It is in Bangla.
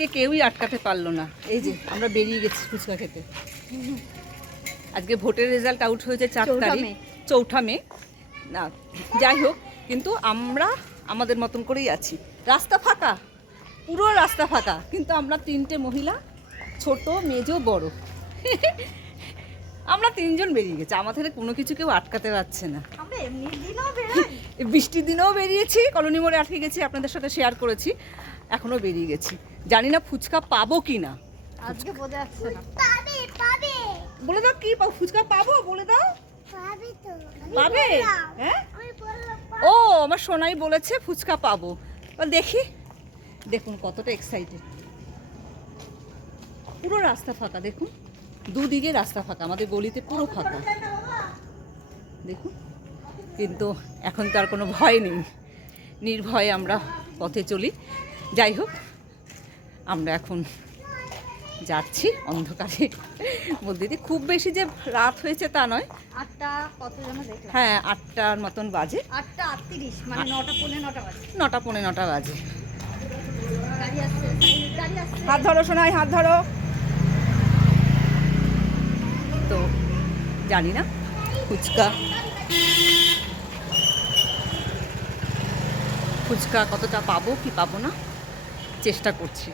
আমাদেরকে কেউই আটকাতে পারলো না। এই যে আমরা বেরিয়ে গেছি ফুচকা খেতে। আজকে ভোটের রেজাল্ট আউট হয়েছে 4 তারিখ, 4 মে। না যাই হোক, কিন্তু আমরা আমাদের মতন করেই আছি। রাস্তা ফাঁকা, পুরো রাস্তা ফাঁকা, কিন্তু আমরা 3টে মহিলা, ছোট মেজো বড়, আমরা 3জন বেরিয়ে গেছি। আমাদের কোনো কিছু কেউ আটকাতে পারছে না। বৃষ্টির দিনেও বেরিয়েছি, কলোনি মোড়ে আটকে গেছি, আপনাদের সাথে শেয়ার করেছি। এখনও বেরিয়ে গেছি, জানি না ফুচকা পাবো কি না। আজকে বোঝা যাচ্ছে না। বলে দাও কি ফুচকা পাবো, বলে দাও। পাবে? হ্যাঁ, ও আমার সোনাই বলেছে ফুচকা পাবো। দেখি, দেখুন কতটা এক্সাইটেড। পুরো রাস্তা ফাঁকা, দেখুন দুদিকে রাস্তা ফাঁকা, আমাদের গলিতে পুরো ফাঁকা দেখুন। কিন্তু এখন তো আর কোনো ভয় নেই, নির্ভয়ে আমরা পথে চলি। যাই হোক, আমরা এখন যাচ্ছি অন্ধকারে মধ্যে দিয়ে। খুব বেশি যে রাত হয়েছে তা নয়, 8টা কত যেন দেখলাম। হ্যাঁ 8টার মতন বাজে। 8:38, মানে 9টা পৌনে 9টা বাজে। 9টা পৌনে 9টা বাজে। গাড়ি আসছে, গাড়ি আসছে। হাত ধরো সোনাই, হাত ধরো। তো জানি না ফুচকা কতটা পাবো কি পাবো না, চেষ্টা করছি।